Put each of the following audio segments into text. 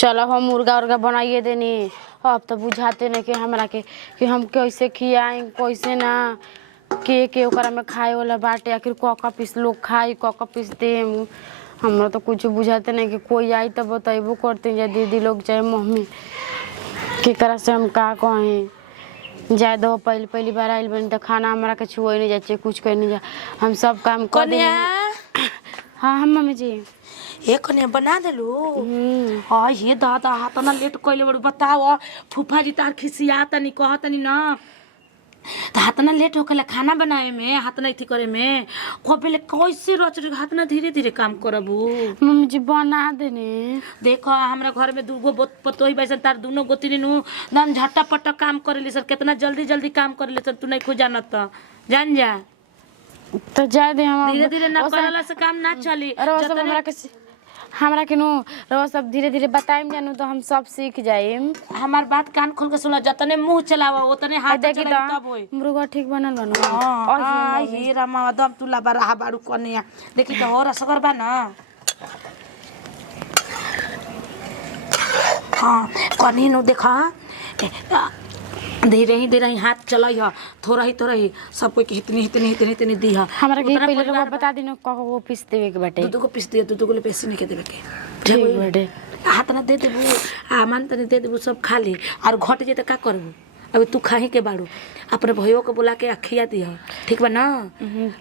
चलो हम मुर्गा उर्गा बनाइए देनी। अब तो बुझाते नहीं कि हमरा के कि हम कैसे खियाई कैसे ना के ओकरा में खाए वाला बाटे आखिर कका पीस लोग खाई कका पीस दे। हमरा तो कुछ बुझाते नहीं कि कोई आई तो बतेबो करते या दीदी लोग चाहे मम्मी केकरा से हम का कहें। जाए दो पहली बार आइल बनी तो खाना हमरा के छुए नहीं जाए कुछ कर नहीं जा हम सब काम कर दे। हाँ हम मम्मी जी ये कन्या बना देलू। हाँ ये दादा हाथ ना लेट कइले बड़ू बताओ फूफा जी तार खिसिया तनी कह तनी ना तो हाथ ना लेट होकेला खाना बनाए में हाथ ना थी करे में कबेले कैसे रच हाथ ना धीरे धीरे काम करबू। मम्मी जी बना देने देखो हमरा घर में दूगो पतोही बैसन तार दोनों गोतिनी नु दम झट्टा पट्टा काम करेली सर कितना जल्दी जल्दी काम करेली सर तू नहीं खो जानत जान जा तो जाए दे हम धीरे धीरे ना करला से काम ना चली। हमरा के नो रो सब धीरे धीरे बताइम जानू तो हम सब सीख जाइम। हमार बात कान खोल के सुना जतने मुंह चलावा उतने हाथ चलावा तब होई। मुर्गा ठीक बनल बनू। हां हे रामा दम तुला बरा बाड़ू कनिया देखी तो और असगर बा ना। हां कनी नु देखा धीरे ही हाथ चलाई है थोड़ा ही सब कोई इतनी दी है। हमरा के पहले रवा बता दिनो को पीस देवे के बाटे दूध को पीस दिए दूध को ले पैसे नहीं के देवे के ठीक बाटे हाथ ना दे देबू आमान तने दे देबू सब खा ली और घट जे त का करबू अब तू खाही के बाड़ू अपने भइयो को बुला के अखिया दी है ठीक बा ना।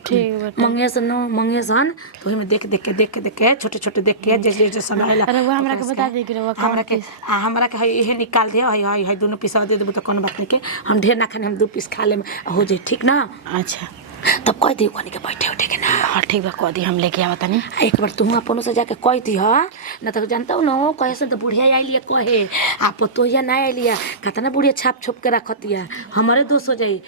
ठीक बाटे मंगेसन तो में देख के छोटे देख के जैसे समय अरे वो हमरा के बता दे कि रवा हमरा के ये निकाल दे है दोनों पीस दे देबू तो कोनो बात नहीं के हम ढेर ना खाने हम 2 पीस खा ले हो जाए ठीक ना। अच्छा तब कह दी कनी के बैठे उठे के ना। हाँ ठीक बा कह दी हम लेके आवत नहीं एक बार तुम अपनों से जाके कह दी है ना तो जानता हूँ ना कहे से तो बुढ़िया आई लिया कहे आप तो या ना आई लिया कहता ना बुढ़िया छाप छुप के रखतिया हमारे दोस्त हो जाई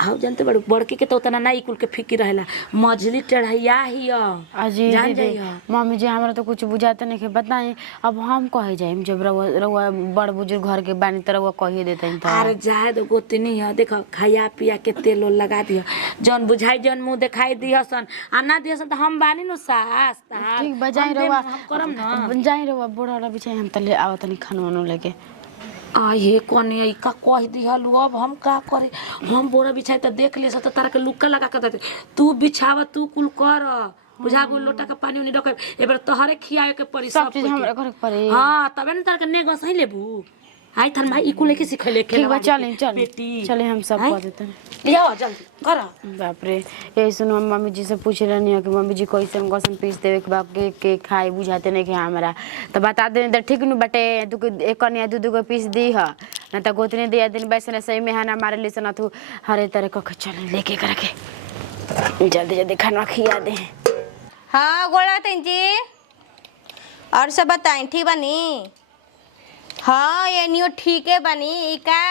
हाँ जानते बड़े बड़की के तो उतना ना कुल के फिकी रहेला मझली टेढ़ैया ही जान जाई मम्मी जी हमरा तो कुछ बुझाते नहीं बताई अब हम कहे जाइम जब रउआ बड़ बुजुर्ग घर के बानी तरह कहिए देते। अरे जाए दो गोतनी है देखो खाया पिया के तेल लगा दिया जौन बुझाई जौन मुंह दिखाई दिहसन आ ना दिहसन तो हम बानी नु सास ठीक बजाई रवा करम ना जाई रवा बड़ा बिछाई हम तले आवत नहीं खानवानो लेके आ ये कोने का कह दिहलु अब हम का करे हम बोरा बिछाई त देख ले त तारा के लुक्का लगा के देते तू बिछावा तू कुल कर बुझा गो लोटा का पानी उनी रख एबर तोहरे खियाए के पड़ी सब चीज हमरा घर पड़ी। हां तबे न तारा के ने गसई लेबू आई थन भाई इको लेके सिखले के ठीक बा चले हम सब कह देते लिया जल्दी कर। बाप रे ये सुनो मम्मी जी से पूछ रही है कि मम्मी जी कैसे गसन पीस देवे के बाप के खाई बुझाते नहीं कि हमरा तो बता दे तो ठीक नु बटे तू एक कनिया दूध को पीस दी है ना तो गोतनी दिया दिन वैसे सही में है ना हमारे लिए सुना तू हरे तरह को चल लेके करके जल्दी खाना खिया दे। हाँ गोला जी और सब बताएं ठीक बनी। हाँ ये नियो ठीक है बनी इका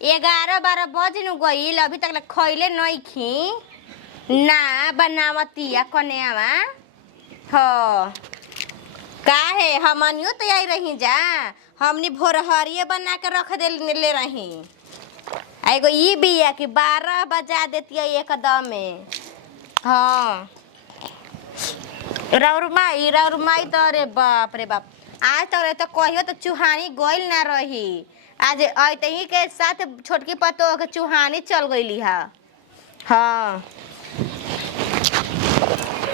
11-12 बज नु गईल अभी तक खइले नहीं खी ना बनावतिया कन्यावा हो का है हमनियो तो आई रही जा हमनी भोरहरिये बना के रख ले रही एगो ई बिया कि 12 बजा देती है एकदम में। हाँ राउरमाई तो अरे बाप रे बाप आज तक तो कहियो तो चूहानी गोइल ना रही आज अतही के साथ छोटकी पतो के चूहानी चल गईली है। हाँ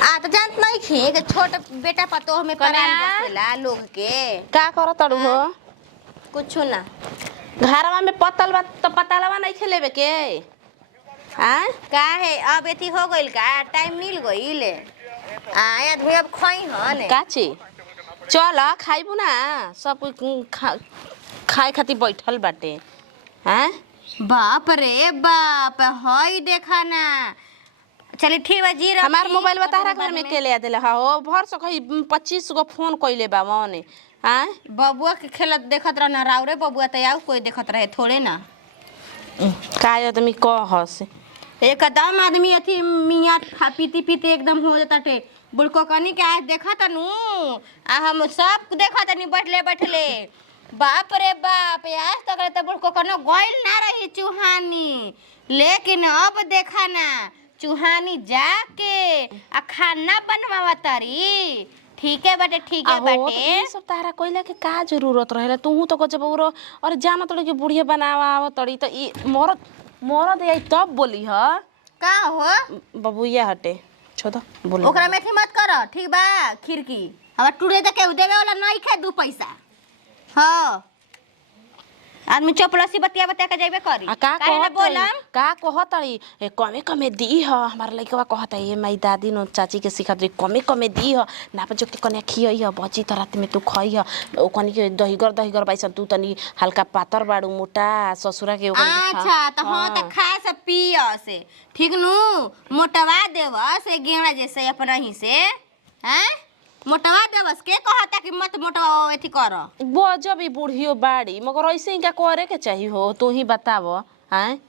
आ तो जानत नहीं खे कि छोट बेटा पतो हमें परान बसेला लोग के का करत तड़ू हो कुछ ना घरवा में पतल बा तो पतलवा नहीं खेलेबे के हां का है अब एथी हो गइल का टाइम मिल गइल आया धुए अब खई हन काची चल खाइबू ना सब खाए खातिर बैठल बाटे। हैं बाप रे बाप हई देखा ना चले ठीक बा जी हमार मोबाइल बतारा घर में के ले देला हो भर सक 25 गो फोन कइले बा मने हैं बबुआ के खेलत देखत रहना राउरे बबुआ त आउ कोई देखत रहे थोड़े ना का आदमी कहस एकदम आदमी अथी मियाँ पीते एकदम हो जाता टे बुड़को कनी के आज देखा तनु आ हम सब देखा तनी बैठले बाप रे बाप आज तक तो बुड़को कनो गोइल ना रही चूहानी लेकिन अब देखा ना चूहानी जाके आ खाना बनवावा तारी ठीक है बाटे ठीक है आहो तो बाटे ये सब तारा कोइला के का जरूरत रहेला तू तो जब उरो और जाना तोड़ी के बुढ़िया बनावा आव तड़ी तो ई मरद मरद आई तब बोली ह का हो बबुया हटे छोड़ बोल ओकरा में अथी मत कर ठीक बा खिड़की हमार टूरे दे के देवे वाला नहीं खे 2 पैसा हाँ आदमी चपलसी बतिया बतिया के जाइबे करी आ का काहे ना कहत बोलम का कहतड़ी कमे कमे दी ह हमार लइकवा कहत है माई दादी नो चाची के सिखत रही कमे दी ह ना पर जो के कने खियई ह बची त रात में तू खई ह ओ कनी के दहीगर बाइसन तू तनी हल्का पातर बाड़ू मोटा ससुरा के अच्छा तो हाँ तो खा से पिय से ठीक नु मोटवा देव से गेड़ा जैसे अपना ही से हैं मोटवा देवस के कहता कि मत मोटवा एथी कर जब ई बूढ़ियो बाड़ी मगर ऐसे ही क्या करे के चाहिए हो तू ही बताव हैं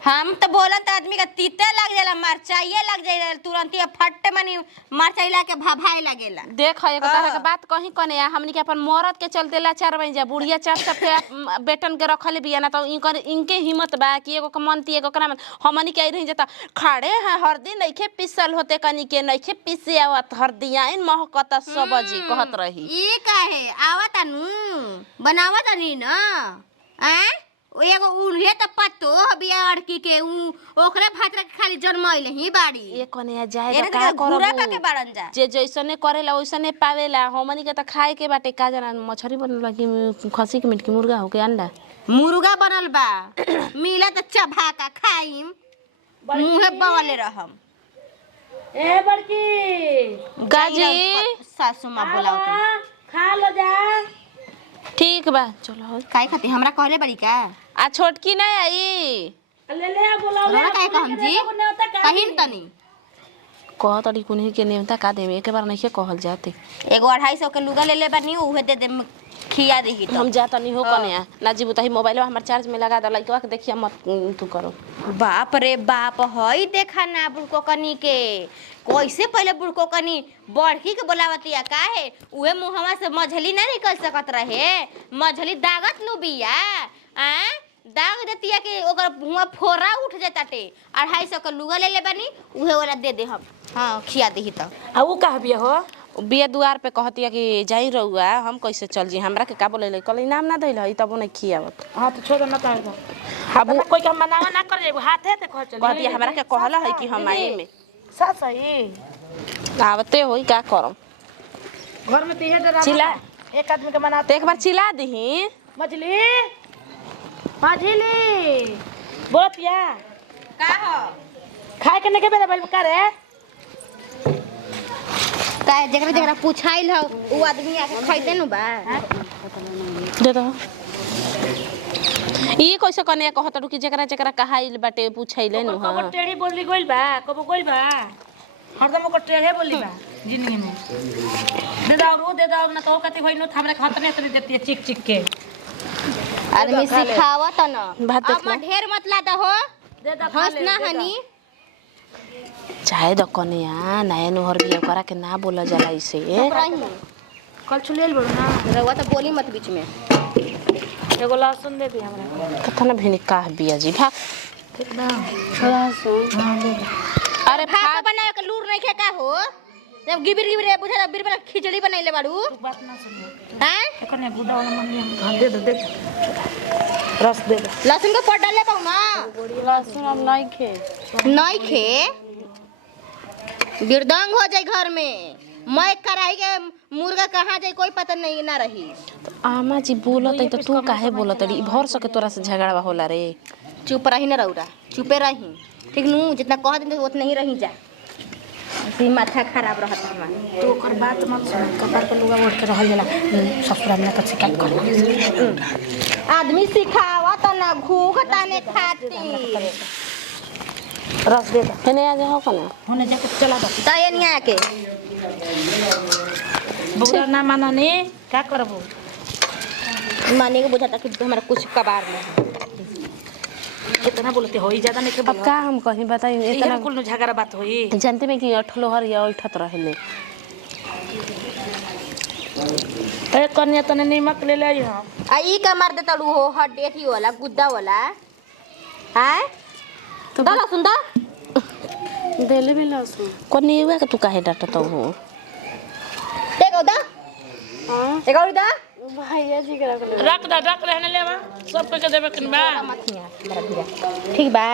हम तो बोलत आदमी का तीते लग जाला मरचाइए लग जाए तुरंत ही फट मनी मरचाई ला के भभाए लगेला देख एगो तरह के बात कहीं कने हमनी के अपन मरद के चलते लाचार बन जा बुढ़िया चाप चाप बेटन के रखले बिया ना तो इनके हिम्मत बा कि एगो कमनती एगो कना हमनी के रही जता खड़े हैं हरदी नइखे पिसल होते कनी के नइखे पिसे आवत हरदिया इन महकत सब्जी कहत रही ई काहे आवत नु बनावत नी ना हैं एगो उन्हे त पत्तो बिया अड़की के ओकरे भातरा के खाली जन्मइले ही बाड़ी ये कने जाए एने का तो घूरा पाके बाड़न जा जे जैसने करेला वैसने पावेला हमनी के त खाए के बाटे का जाना मछरी बनल कि खसी के मीट की मुर्गा हो के अंडा मुर्गा बनल बा मिला त चबा का खाइम मुंहे बगले रहम ए बड़की गाजी सासू मां बोलावत खा लो जा ठीक बा चलो काई खाती हमरा कहले बड़ी का आ छोटकी नहीं आई ले ले बोलाओ हमरा काहे कहम जी कहिन तनी कह तड़ी कुन्ही के नेवता का देवे एक बार नहीं कहल जाते एगो 250 के लुगा ले बानी उहे दे दे खिया देही हम जाता नहीं हो कने ना जीबू तही मोबाइल हमार चार्ज में लगा द लइकवा के देखिए मत तू करो बाप रे बाप हई देखा ना बुड़को कनी के कैसे पहले बुड़को कनी बड़की के बोलावतिया काहे उहे मुहवा से मझली ना निकल सकत रहे मझली दागत नु बिया आ दाग देतिया के ओकर हुआ फोरा उठ जाताटे 250 के लुगा ले बानी उहे वाला दे दे हम हां खिया देही त आ ऊ कह बिया हो बिया दुआर पे कहतिया कि जाई रहुआ हम कैसे चल जी हमरा के का बोले कल इनाम ना दैल हई तब नहीं खियावत हां तो छोड़ ना कर दो अब कोई के मनावा ना कर जेबो हाथे ते कह चल कहतिया हमरा के कहला है कि हम आई में सा सही आवते होई का करम घर में तीहे डरा चिल्ला एक आदमी के मना तो एक बार चिल्ला दही मछली बोल पिया का हो खाए के नहीं के बेरा का रे काहे जेकरा पूछाइल हो उ आदमी आके खरीदे नु बा दे दो ई कैसे कने कहत रुकी जेकरा कहाइल बाटे पूछैले नु हां कबो टेढ़ी बोली गोइल बा कबो गोइल बा हरदम ओकर टेढ़े बोली बा जिंदगी में दे दाओ ना तो कति होइनो हमरे खातने तरी देती चिक चिक के आदमी सिखावत न भात देख अब मैं ढेर मत लाता हो दे दा हंस ना हनी चाहे द कनिया नया नुहर बिया करा के ना बोला जाला इसे कल छुलेल बड़ो ना रउआ तो बोली मत बीच में एगो लहसुन दे दी हमरा कथा ना भिनी का बिया जी भाग ठीक ना अरे भात बनाए के लूर नहीं खे का हो जब गिबिर बुझा बिरबल खिचड़ी बनैले बाड़ू बात ना सुन हैं एकने बुढ़ा वाला मन दे दे रस दे दे लहसुन के पट डाले पाऊ ना लहसुन हम नहीं खे गिरदंग हो जाए घर में मैं कराई के मुर्गा कहाँ जाए कोई पता नहीं ना रही तो आमा जी बोलत है तो तू काहे बोलत रे भर सके तोरा से झगड़ा होला रे चुप रही ना रउरा चुपे रही ठीक नु जितना कह दिन उतना ही रही जा ऐसे माथा खराब रहता हमारा तो ओकर बात मत सुन कपार पे लुगा ओढ़ के रहल जाला ससुराल में तो शिकायत कर आदमी सिखावत ना घूघता ने खाती रस दे दे हेने आ जाओ कना होने जाके चला दो दया नहीं आके बुढ़ा ना माना ने क्या करबो माने को बुझाता कि हमारा कुछ कबार में कितना बोलते होई ज्यादा नहीं के अब का हम कहीं बताई इतना कुल झगड़ा बात होई जानते में कि अठलोहर या उठत रहले ए कन्या तने नीमक ले ले हम आ ई का मार देता हो हड्डी थी वाला गुद्दा वाला हैं तो डाला सुंदा देले भी लहसुन कोनी हुआ कि तू काहे डांटत हो दा एक और दा भैया जी के रख रहने लेवा सब के देबे किन बा मथिया मेरा धीरे ठीक बा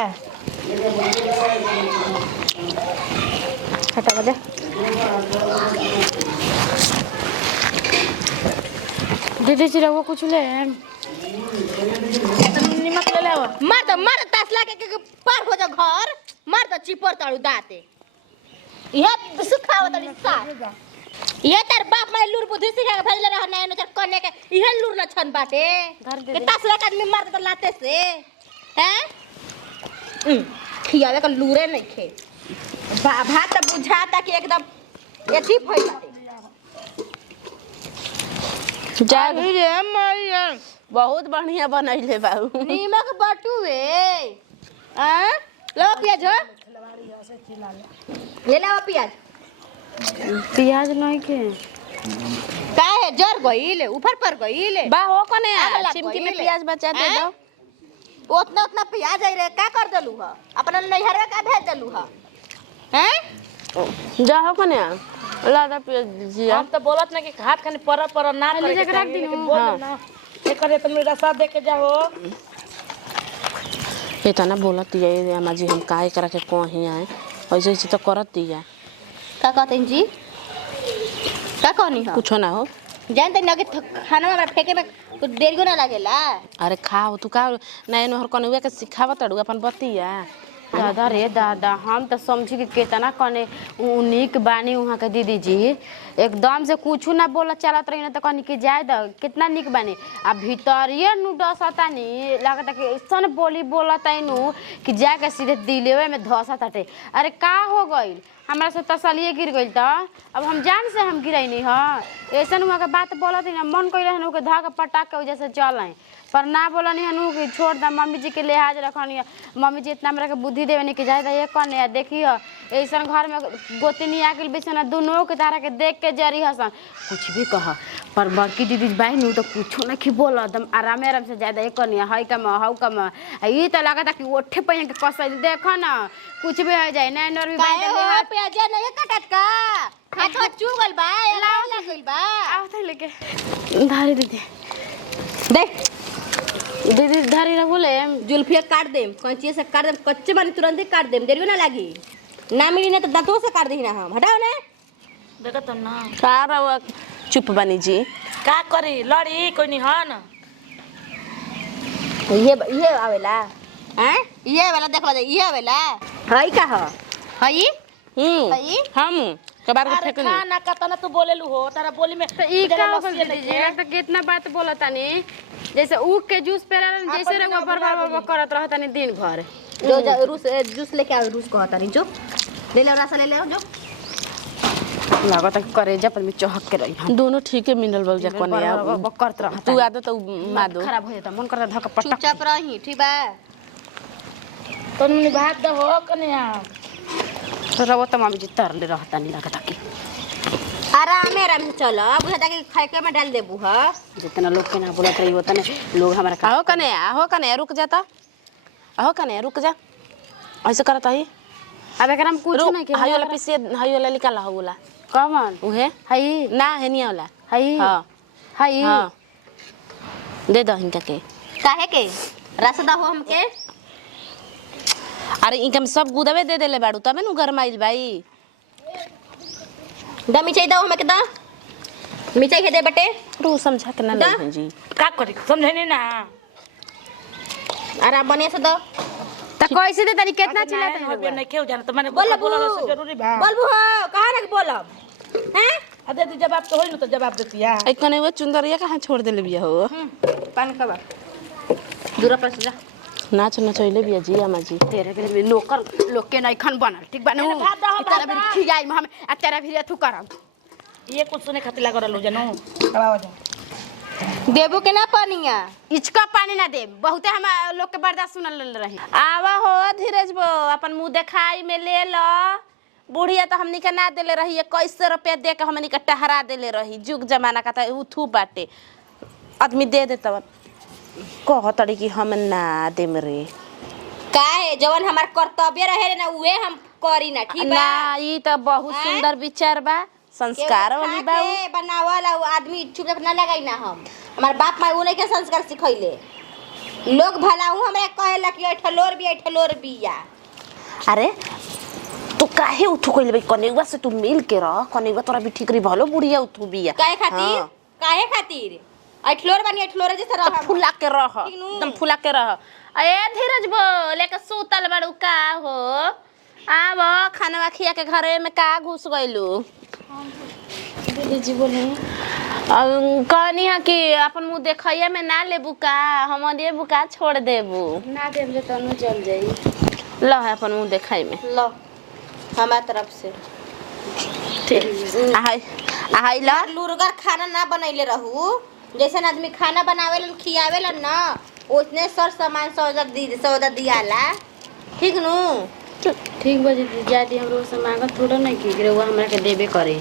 हटा बजा दीदी जी रहो कुछ ले निमक ले लेवा मार तसला के पार हो जा घर मार त चिपर ताड़ू दाते यह सुखावत तड़ी सा ये तार बाप माय लूर बुद्धि सिखा के भेजले रह नया नजर कने के इहे लूर न छन बाटे के तसला के आदमी मार त लाते से हैं खियावे का लूरे नहीं खे भात त बुझाता कि एकदम एथी भइल बाटे जा रे मैया बहुत बढ़िया बनैले बाऊ नीमक बटुए आ लो प्याज हो ले लो प्याज प्याज नहीं के का है जर गइल ऊपर पर गइल बा हो कने आग लग चिमकी में गइल। प्याज बचा दे दो उतना उतना प्याज आई रे का कर देलू ह अपना नैहर का भेज देलू ह हैं जा हो कने लादा प्याज जिया हम तो बोलत ना कि हाथ खाने पर ना करे जगह रख दी बोल ना एकरे तुम रसा दे के जाओ इतना बोलत ये अम्मा जी हम काहे करा के कहीं आए ऐसे ऐसे तो करत दिया का कहते हैं जी का कहनी ह कुछ ना हो जानते ना कि खाना में हमरा फेंके में कुछ देर को ना लागेला अरे खाओ तू का नए नहर कने के सिखावत अड़ू अपन बतिया दादा रे दादा हम तो समझी कि कितना कने उनिक बानी वहाँ के दीदी जी एकदम से कुछ ना बोला चलत रही ना तो कहनी कि जाए द कितना निक बानी आ भीतरिए नु डसता नी लगता कि ऐसा बोली बोलता नु कि जाके सीधे दिलेवे में धसत हटे अरे का हो गइल हमरा से तसलिए गिर गइल त अब हम जान से हम गिरैनी ह ऐसा वहाँ के बात बोलत ना मन कइले हनु के धा के पटाक के वजह से चल आए पर ना बोलनी हनु कि छोड़ द मम्मी जी के लिहाज रखनी मम्मी जी इतना हमरा के बुद्धि देवे कि जाए ये कने देखी ऐसा घर में गोतनी आके बेचना दोनों के तारा के देख के जरी हसन कुछ भी कह पर बड़की दीदी बहन तो कुछो ना कि बोल एकदम आराम आराम से ज्यादा ये कनिया हई कम हऊ कम ये तो लगता कि ओठे पे के कसल देख ना कुछ भी हो जाए ना नर भी काहे हो प्याज नहीं कटत का हाथ चुगल बा लाव लागल बा आवत लेके धारी दीदी देख दीदी धारी ना बोले जुल्फिया काट देम कंची से काट देम कच्चे मानी तुरंत ही काट देम देर भी ना लागी ना मिली ना तो दांतों से काट देही ना हम हटाओ ना देखो तो ना का रवा चुप बनी जी का करी लड़ी कोई नहीं हन ये आवेला हैं ये वाला देख लो ये आवेला हई का ह हई हई हम कबार को अरे फेंक खाना कतना तू बोलेलू हो तारा बोली में तो ई का हो गइल दीदी लगता कितना बात बोलतानी जैसे ऊख के जूस पेरा जैसे रंग बरबर करत रहतानी दिन भर जो रूस जूस लेके आओ रूस कहता नहीं जो ले ले रसा ले ले जो लागत करेजा पर में चहक के रही हम दोनों ठीक है मिनरल बल जा कने करत रहता तू आदत तो मादो खराब हो जाता मन करता धक पटक चुपचाप रही ठीक बा तुमने भात द हो कन्या रहो तो मम्मी जी तरले रहता नहीं लगता कि आराम आराम से चलो बुझा कि खाए के में डाल देबू ह जितना लोग के ना बोलत रही होता ने लोग हमारा आहो कने रुक जाता आहो कने रुक जा ऐसे करता ही अब एकरा हम कुछ नहीं के हाई वाला पीसे हाई वाला निकाला हो वाला कमन उहे हई ना है नहीं वाला हई हां हई हां दे दो इनका के काहे के रस दा हो हमके अरे इनका में सब गुदवे दे देले बाड़ू तबे नु गरमाइल भाई दा मिचाई दो हमके दा मिचाई के दे बटे रू समझा के ना दा। ले जी का करी समझे नहीं ना आराम बनिया से दो त कैसे दे तनी कितना चिल्लाते हो हैं नहीं क्यों जाना तो मैंने बोल बोला से जरूरी बा बोलबू हो कहां रख बोलब हैं अदे तू जवाब तो होई न तो जवाब देती है ए कने वो चुंदरिया कहां छोड़ देले बिया हो पान का बा दूरा पर से जा नाच नचैले बिया जी अम्मा जी तेरे के लिए लोकर लोग के नहीं खन बनल ठीक बा नु भात दहो, तेरा भात भी खियाई हम आ तेरा भी थू करब ये कुछ सुने खातिर लग रहलो जनू कबावा जा देबू के ना पानिया इचका पानी ना दे बहुते हम लोग के बर्दाश्त सुनल रही आवा हो धीरज बो अपन मुंह देखाई में ले लो बुढ़िया तो हमनी के ना देले रही 2100 रुपया दे के हमनी के टहरा देले रही जुग जमाना का उ थू बाटे आदमी दे देता कह तड़ी कि हम ना देम रे काहे जवन हमार कर्तव्य रहे ना उहे हम करी ना ठीक बा ना ई तो बहुत सुंदर विचार बा संस्कार वाली बा उ। बनावल आदमी चुपचाप ना लगाई ना हम हमार बाप माई उन्हें के संस्कार सिखैले लोग भला हूँ हमरा कहेला कि ठलोर बिया अरे तो काहे उठो कइले बे कनेउवा से तू मिल के रह कनेउवा तोरा भी ठीक रही भलो बुढ़िया उठू बिया काहे खातिर ठलोर बनी ठलोर जैसे रह फुला के रह एकदम फुला के रह ए धीरज बो लेके सूतल बड़ू का हो आब खाना खिया के घरे में का घुस गइलू दीदी जी बोले कहनी है कि अपन मुंह देखैया में ना लेबू का हमरे बुका छोड़ देबू ना देबले त नु चल जाई ल है अपन मुंह देखाई में लो हमार तरफ से ठीक आहाई ला लुरगर खाना ना बनैले रहू जैसे आदमी खाना बनावेलन खियावेलन ना उतने सर सामान सौदा दियाला ठीक नु ठीक बजे जादी हमरो से मांगत थोड़ा नहीं कि रउआ हमरा के देबे करे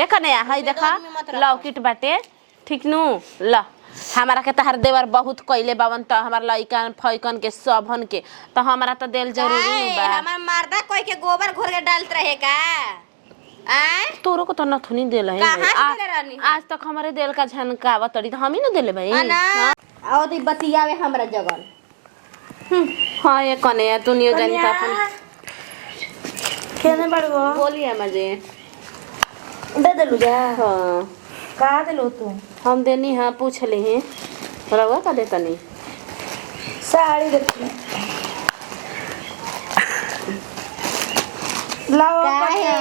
एक ने हई देखा लौकिट बाटे ठीक नु ल हमारा के तहर देवर बहुत कइले बावन त हमार लइकन फइकन के सबन के त हमारा त देल जरूरी बा हमार मर्दा कोई के गोबर घोर के डालत रहे का तोरो को तो नथुनी देल है आज तक हमारे दिल का झनकावा तड़ी तो हम ही ना देले भाई आओ दी बतियावे हमरा जगन हां ये कने तू नियो जानता अपन केने बड़गो बोलिए मजे दे देलु जा हां का देलु तू हम देनी हां पूछ ले हैं रवा का देता नहीं साड़ी देखी लाओ काहे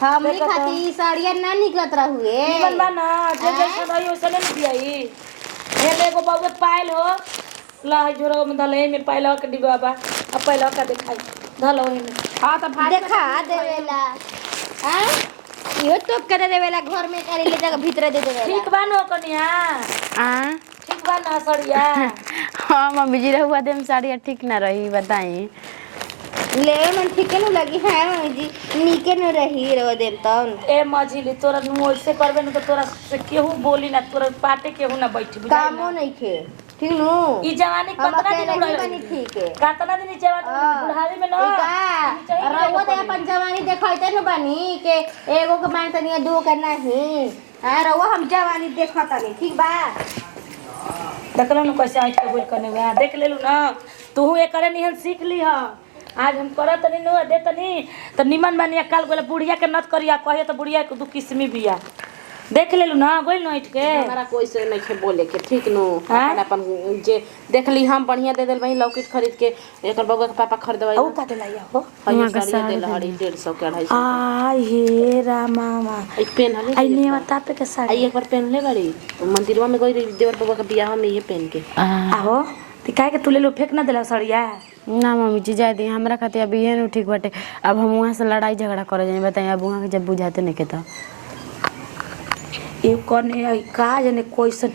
हमनी खाती साड़िया ना निकलत रहुए निकल बा ना जे जैसे रही वैसे नहीं दियाई हे लेगो बाबू पायल हो ला जोरो में धले में पायल के डिब्बा बा अब पायल का दिखाई धलो है हां तो भाई देखा देवेला हां यो तो करे देवेला घर में करे ले जगह भीतर दे देवेला ठीक बा नो कनिया ठीक बा ना सड़िया हां मम्मी जी रहुआ देम साड़िया ठीक ना रही बताई ले मन ठीक न लगी है मम्मी जी नीके न रही रो देम तन ए मझिली तोरा नु ऐसे करबे न तो तोरा से केहू बोली ना तोरा पाटे केहू ना बैठी कामो नहीं खे ठीक नु ई जवानी कतना दिन बनी ठीक है कतना दिन जवानी बुढ़ावे में न रहो दे अपन जवानी देखैते न बनी के एगो के मान तनी दो के नहीं हां रहो हम जवानी देखता नहीं ठीक बा देखलो न कैसे आइट के बोल करने हुआ देख लेलु ना तू ए करे निहन सीख ली ह आज हम करत नहीं नु दे तनी त निमन बानी काल गोला बुढ़िया के नत करिया कहे त बुढ़िया के दु किस्मी बिया देख लेलु ना गोल न आइट के हमारा कोई से नहीं खे बोले के ठीक नु अपन जे देख ली हम बढ़िया दे देल भाई लौकिट खरीद के एकर बबुआ के पापा खरीदवाई औ का देलाया हो हई साड़ी देल हड़ी 150 के 250 आ हे रामा मा आई पेन हले आई नेवा तापे के साड़ी आई एक बार पहन ले बड़ी मंदिरवा में गई देवर बबुआ के बियाह में ये पहन के आहो ती काहे के तू ले लो फेंक ना देला सड़िया ना मम्मी जी जाए दी हमरा खातिर अभी ये नु ठीक बाटे अब हम वहां से लड़ाई झगड़ा करे जाए बताइए अब वहां के जब बुझाते नहीं के तो ए कने का जने क्वेश्चन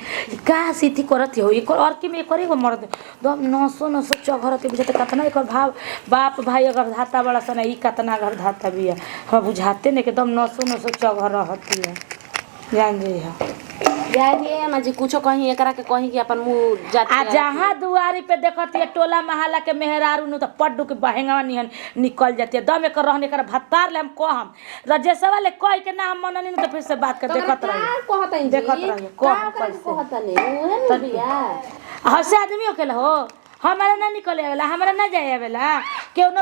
का सीधी करत हो एक और की में करेगो मर्द दम 900 चघरत बुझाते कतना एकर भाव बाप भाई अगर धाता बड़ा सन ई कतना घर धाता बिया हम बुझाते ने के दम 900 चघर रहती है जान जे है जाए भी माजी कुछो कहीं एकरा के कहीं कि अपन मुंह जाती आ जहां दुआरी पे देखत है टोला महल्ला के मेहरारू नु त पड्डू के बहेंगवा निहन निकल जाती है दम एकर रहने कर भत्तार ले हम कहम रजेश वाले कह के ना हम मननी तो फिर से बात कर देखत रही कहत देखत रही कहत नहीं तबिया हसे आदमी अकेला हो हमारा ना निकले वाला हमारा ना जाए वाला केहू न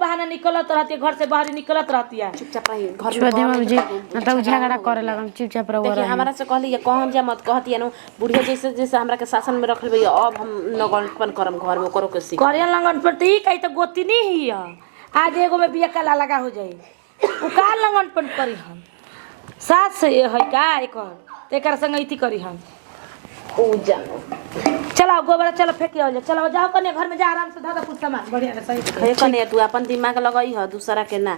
बहाना निकलत रहती घर से बाहर निकलत रहती है चुपचाप रही घर छोड़ दे मम्मी जी ना तो झगड़ा करे लगम चुपचाप रहो देखिए हमारा से कहली ये कहम जा मत कहती है नु बुढ़िया जैसे जैसे हमरा के शासन में रखल भैया अब हम नगणपन करम घर में करो के सीख करिया लंगन पर ती कई तो गोती नहीं ही है आज एगो में बिया काला लगा हो जाई उ का लंगनपन करी हम साथ से है का एकर एकर संग इति करी हम ओ जानो चलो गोबर चलो फेंक आओ चलो जाओ कने घर में जा आराम से दादा कुछ सामान बढ़िया से सही कने तू अपन दिमाग लगाई ह दूसरा के ना